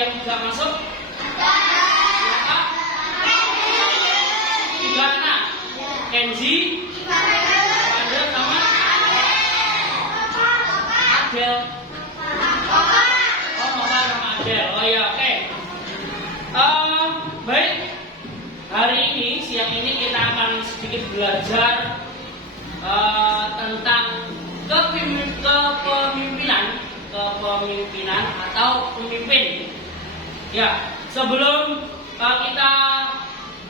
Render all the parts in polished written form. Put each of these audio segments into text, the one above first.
yang tidak masuk? Siapa? Ivana, Kenzi, Fadel sama Adel. Oh, Nova sama Adel. Oh ya, oke. Baik. Hari ini, siang ini kita akan sedikit belajar tentang kepemimpinan atau pemimpin. Ya, sebelum kita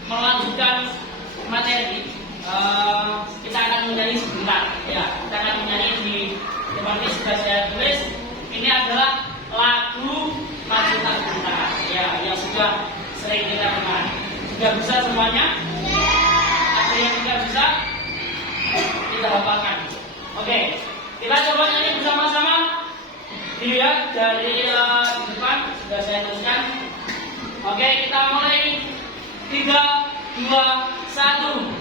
melanjutkan materi, kita akan menyanyi sebentar. Ya, kita akan menyanyi di depan ini sudah saya tulis. Ini adalah lagu Maju Tak Gentar. Ya, yang sudah sering kita dengar. Sudah bisa semuanya? Ada yang tidak bisa? Kita hafalkan. Oke, kita coba nyanyi bersama-sama. Dilihat dari depan sudah saya tuliskan. Oke, kita mulai. 3, 2, 1.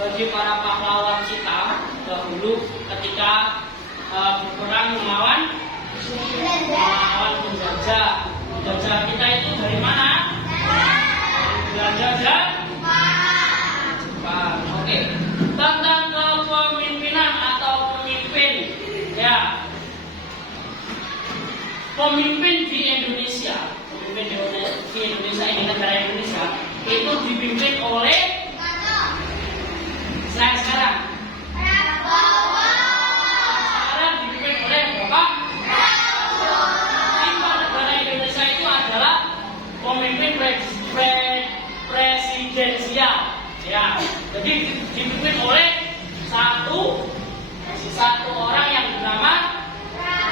Bagi para pahlawan kita dahulu ketika berperang melawan penjajah. Penjajah kita itu dari mana? Belanda dan Jepang. Oke. Tentang kepemimpinan atau pemimpin. Ya. Pemimpin di Indonesia, ini negara Indonesia itu dipimpin oleh sekarang dipimpin oleh Bapak Lima. Negara Indonesia itu adalah pemimpin presidensial. Ya, jadi dipimpin oleh satu orang yang bernama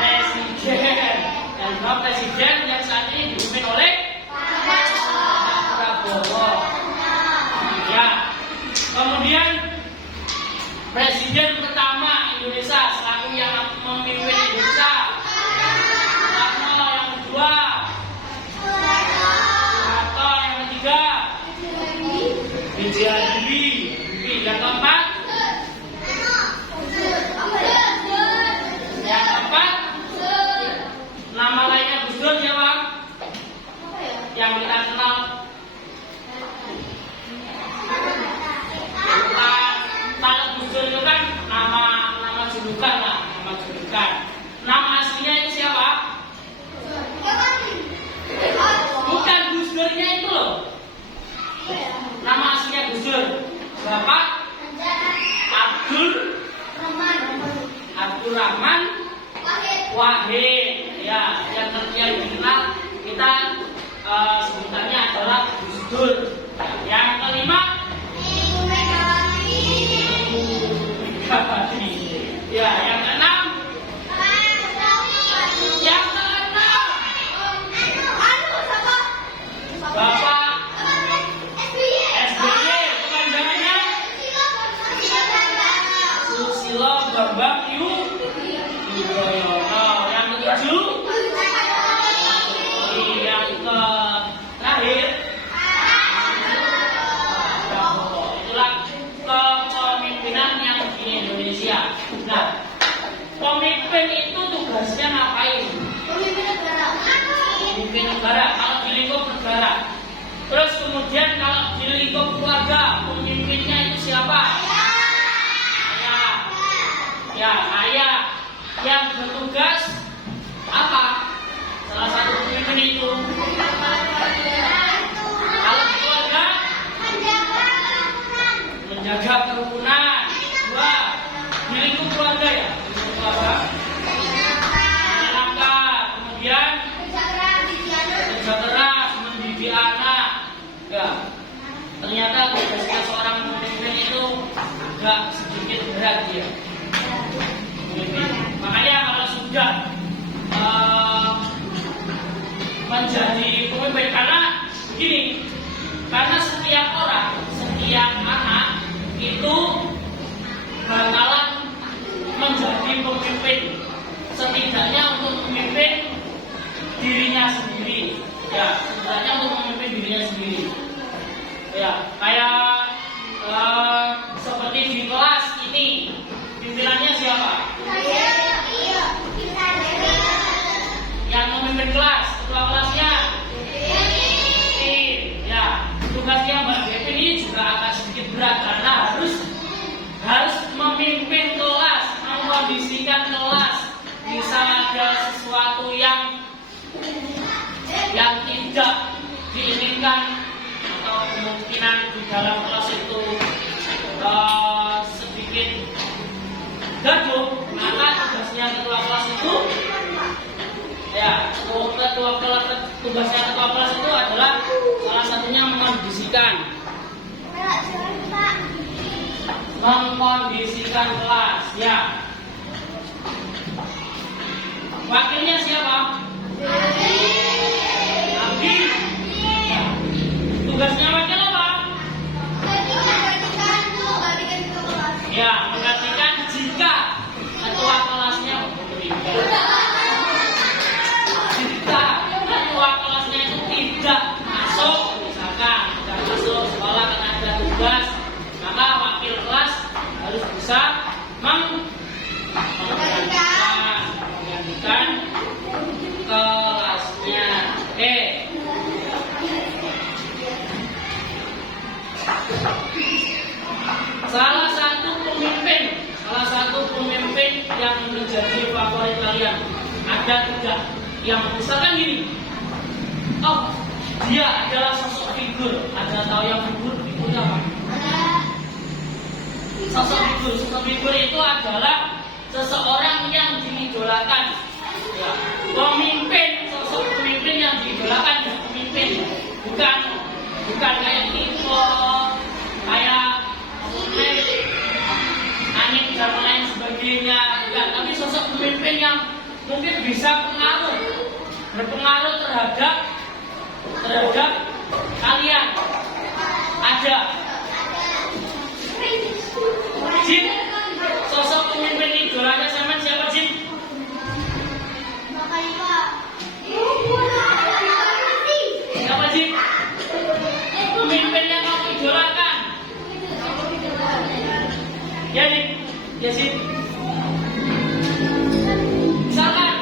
presiden. Dan presiden yang saat ini dipimpin oleh Prabowo. Ya, kemudian Presiden pertama Indonesia selaku yang memimpin Indonesia. Soekarno yang kedua. Soeharto yang ketiga. B.J. Habibie yang keempat. Yang keempat. Nama lainnya Gus Dur siapa? Yang kita kenal. Kalau Gus Dur itu kan nama julukan lah, nama julukan. Nama aslinya itu siapa? Bukan Gus Durnya itu loh. Nama aslinya Gus Dur. Bapak Abdul Rahman Wahid. Ya, yang dikenal kita sebutannya adalah Gus Dur. Yang kelima. Ya, yang keenam. Bapak SBY, kepanjangannya Susilo Bambang Yudhoyono. Yang ketujuh. Yang terakhir. Itulah kepemimpinan yang di Indonesia. Nah, pemimpin itu tugasnya ngapain? Pemimpin negara. Kalau di lingkup negara. Terus kemudian kalau di lingkup keluarga, pemimpinnya itu siapa? Ayah. Ya, ayah. yang bertugas apa? Salah satu pemimpin itu kalau keluarga menjaga kerukunan. Dua, melindungi keluarga ya, keluarga. Menyenangkan, kemudian kerja keras, mendidik anak. Ya, ternyata tugasnya seorang pemimpin itu agak sedikit berat ya. Makanya kalau sudah menjadi pemimpin, karena begini, karena setiap orang, setiap anak itu bakalan menjadi pemimpin, setidaknya untuk memimpin dirinya sendiri. Ya, setidaknya untuk memimpin dirinya sendiri. Ya, kayak seperti di kelas ini, pimpinannya siapa? Yang memimpin kelas, ketua kelasnya. Ya, tugasnya Mbak Devi ini juga agak sedikit berat karena harus memimpin kelas, mengkondisikan kelas. Bisa ada sesuatu yang tidak diinginkan atau kemungkinan di dalam kelas itu sedikit gaduh, maka tugasnya ketua kelas itu tugasnya ketua kelas itu adalah salah satunya mengkondisikan kelas ya. Wakilnya siapa? Abdi. Ya. Tugasnya wakil apa? Ya, menggantikan jika ketua kelasnya jika ketua kelasnya itu tidak masuk, misalkan tidak masuk sekolah karena ada tugas, maka wakil kelas harus bisa menggantikan kelasnya. Salah satu pemimpin yang menjadi favorit kalian ada tidak? Yang misalkan gini, oh dia adalah sosok figur. Ada tahu yang figurnya apa? Sosok figur itu adalah seseorang yang diidolakan. Ya, sosok pemimpin yang diidolakan ya pemimpin, bukan kayak tipo, kayak aneh dan lain sebagainya, bukan. Tapi sosok pemimpin yang mungkin bisa berpengaruh terhadap kalian. Ada. Jin, sosok pemimpin idolanya sama siapa Jin? Siapa Jin? Pemimpin yang kamu idolakan. Ya Jin, ya Jin. Misalkan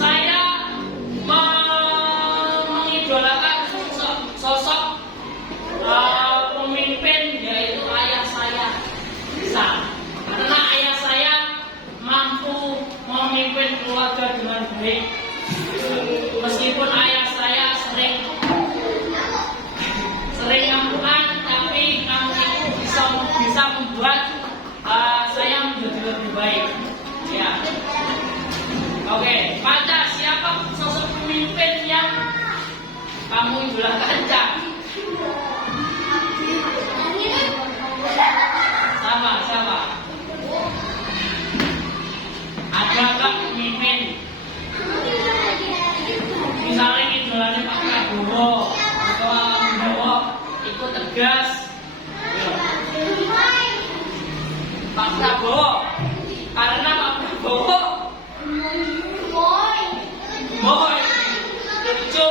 saya mengidolakan sosok pemimpin yaitu ayah saya. Bisa, karena ayah saya mampu memimpin keluarga dengan baik. Meskipun ayah saya sering ngambukan, tapi kamu itu bisa membuat saya menjadi lebih baik. Ya. Oke, pada siapa sosok pemimpin yang kamu idolakan? Sama. Ada nggak pemimpin? Misalnya idolanya Pak Prabowo atau Prabowo itu tegas. Pak Prabowo, karena Pak Prabowo lucu,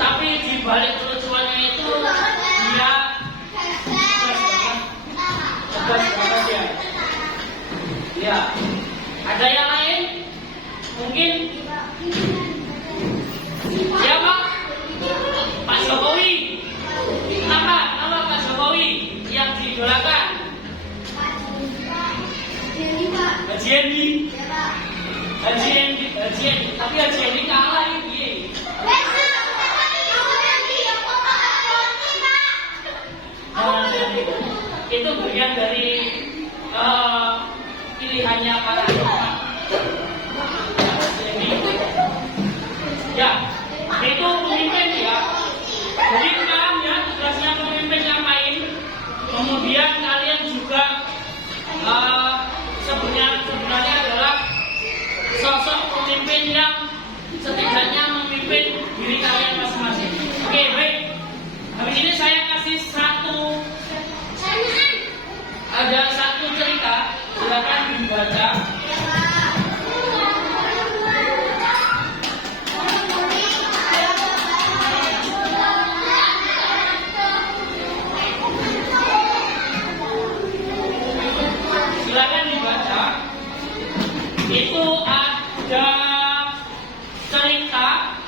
tapi di balik kelucuannya itu dia tegas banget ya. Ya, ada yang lain? Mungkin siapa? Pak Jokowi. Nama Pak Jokowi yang diidolakan? Pak Jenny. Tapi Haji Endi kalah ini. Itu bagian dari pilihannya para ulama. Ya, itu pemimpin ya. Jadi paham ya tugasnya pemimpin ngapain. Kemudian kalian juga sebenarnya adalah sosok pemimpin yang setidaknya memimpin diri kalian masing-masing. Oke, baik. Habis ini saya kasih ada satu cerita, silakan dibaca. Silakan dibaca. Itu ada cerita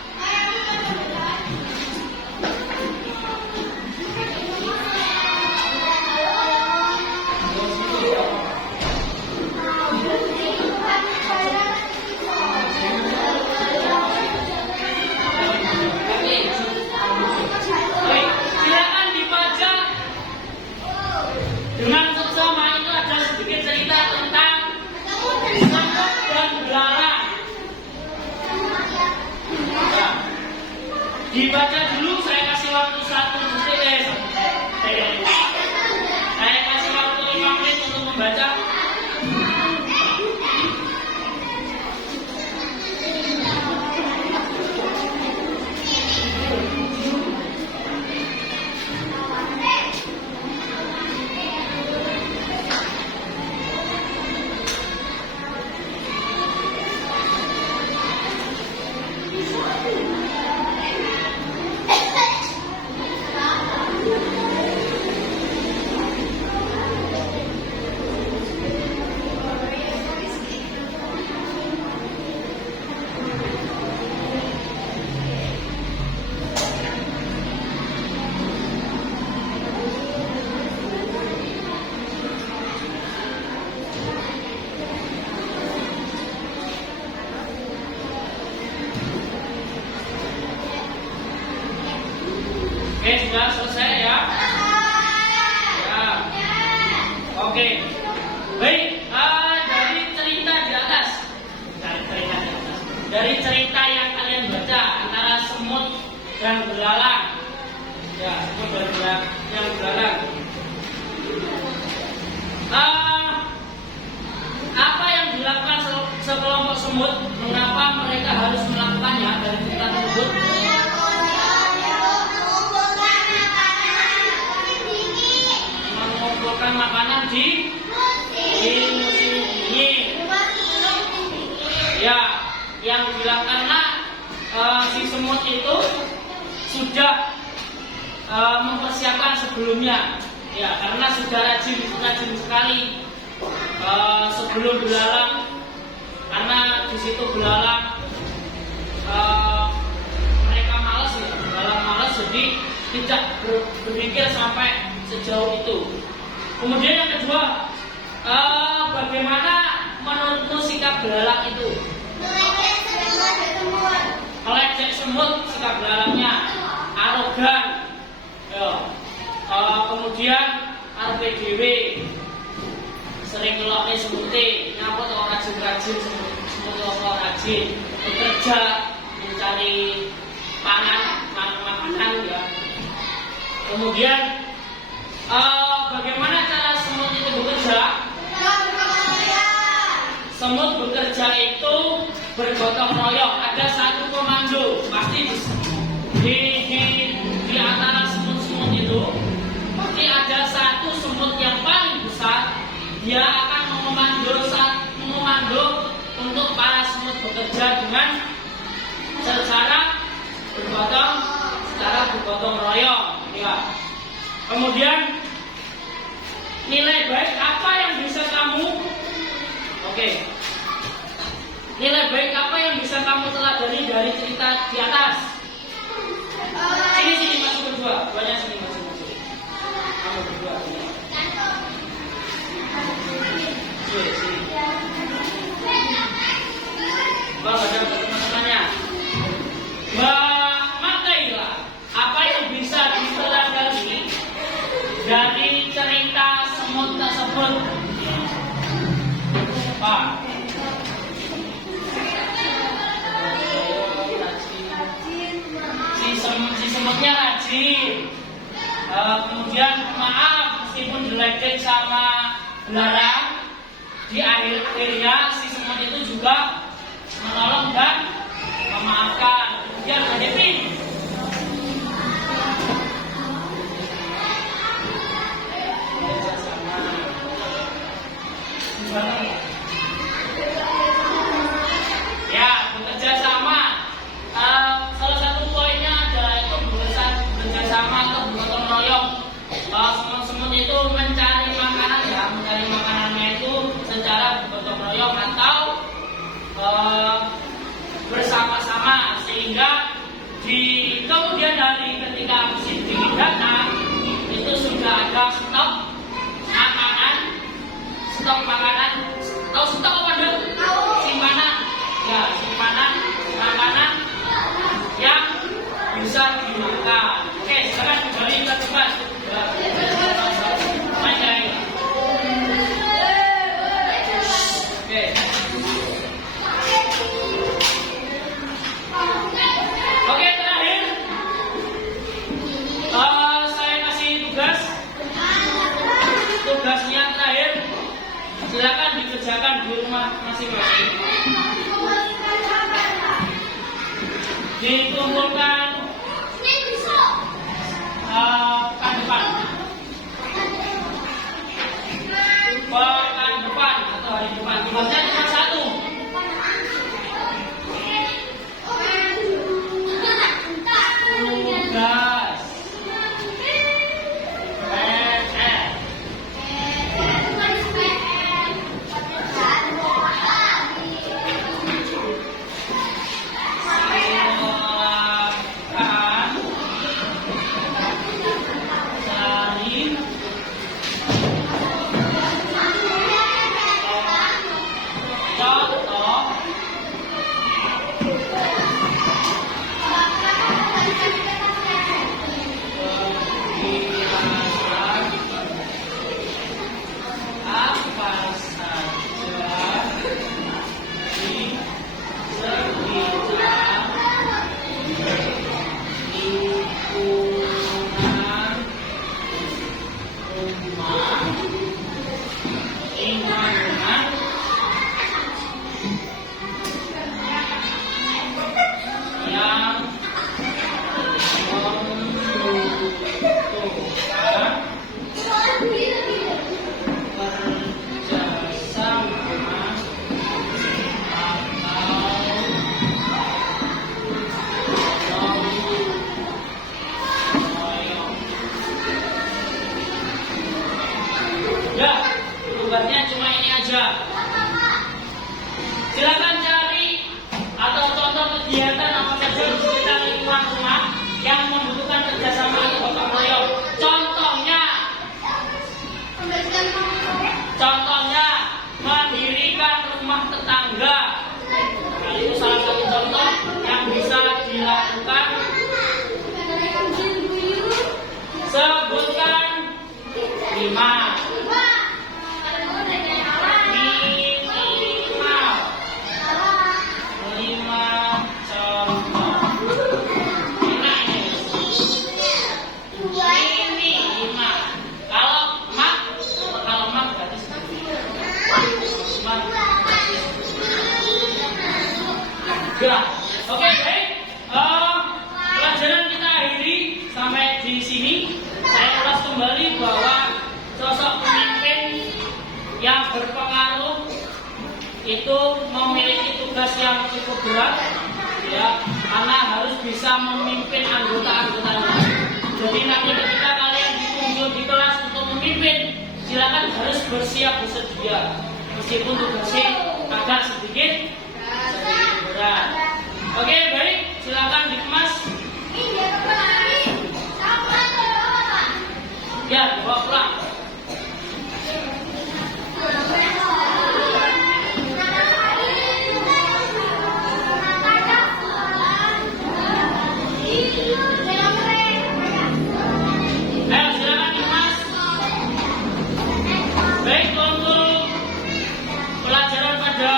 dengan seksama. Itu ada sedikit cerita tentang semut dan belalang. Nah, dibaca dulu, saya kasih waktu 1 detik. Saya kasih waktu 5 menit untuk membaca. Oke, sudah selesai ya? Ya. Oke. Baik, dari cerita di atas. Dari cerita yang kalian baca antara semut dan belalang. Ya, semut dan belalang. Apa yang dilakukan sekelompok semut? Mengapa mereka harus melakukannya dari cerita tersebut? Mengumpulkan makanan di musim dingin. Ya, yang bilang karena si semut itu sudah mempersiapkan sebelumnya. Ya, karena sudah rajin sekali sebelum belalang. Karena di situ belalang mereka malas ya, belalang malas, jadi tidak berpikir sampai sejauh itu. Kemudian yang kedua, bagaimana menurutmu sikap belalang itu? Melecek semut sikap belalangnya, arogan. Ya. Kemudian RPDW, sering ngeloknya semutnya, nyapot orang rajin, semut orang rajin, bekerja mencari makanan ya. Kemudian bagaimana cara semut itu bekerja? Semut bekerja itu bergotong royong. Ada satu komando, pasti di antara semut-semut itu pasti ada satu semut yang paling besar. Dia akan memomando untuk para semut bekerja dengan secara bergotong royong. Ya. Kemudian nilai baik apa yang bisa kamu? Oke. Nilai baik apa yang bisa kamu teladani dari cerita di atas? Sini masuk berdua, duanya sini masuk. Kamu berdua. Sini. Maksudnya rajin. Kemudian maaf meskipun diledek sama belarang, di akhirnya si semut itu juga menolong dan memaafkan. Kemudian Hadepin. Ya, bekerja sama. Salah satu poinnya adalah itu bekerja sama atau bergotong royong. Semut-semut itu mencari makanan ya, mencari makanannya itu secara bergotong royong atau bersama-sama, sehingga di kemudian hari ketika musim dingin datang itu sudah ada stok makanan, tahu stok apa dong? Simpanan, ya simpanan makanan yang bisa dimakan. Oke, silakan kembali ke tempat. Oke, terakhir saya kasih tugasnya terakhir. Silakan dikerjakan di rumah masing-masing. Dikumpulkan pekan depan atau hari depan. Tugasnya cuma satu. Tugas tugasnya cuma ini aja. Silakan cari atau contoh kegiatan apa saja di sekitar lingkungan rumah yang membutuhkan kerjasama atau gotong royong. Contohnya mendirikan rumah tetangga. Nah, itu salah satu contoh yang bisa dilakukan. Sebutkan 5. Oke, baik. Pelajaran kita akhiri sampai di sini. Saya ulas kembali bahwa sosok pemimpin yang berpengaruh itu memiliki tugas yang cukup berat, ya, karena harus bisa memimpin anggota-anggotanya. Jadi nanti ketika kalian ditunjuk di kelas untuk memimpin, silakan harus bersedia, meskipun tugasnya agak sedikit berat. Oke, baik, silakan dikemas. Ya, dibawa pulang. Ayo, silakan dikemas. Baik, untuk pelajaran pada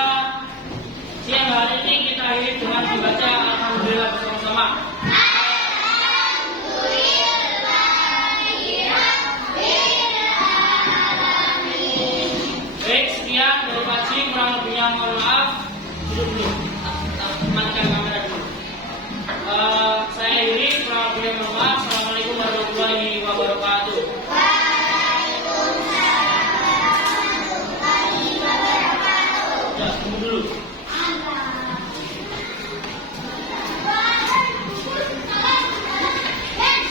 siang hari ini kita akhiri dengan membaca alhamdulillah bersama-sama.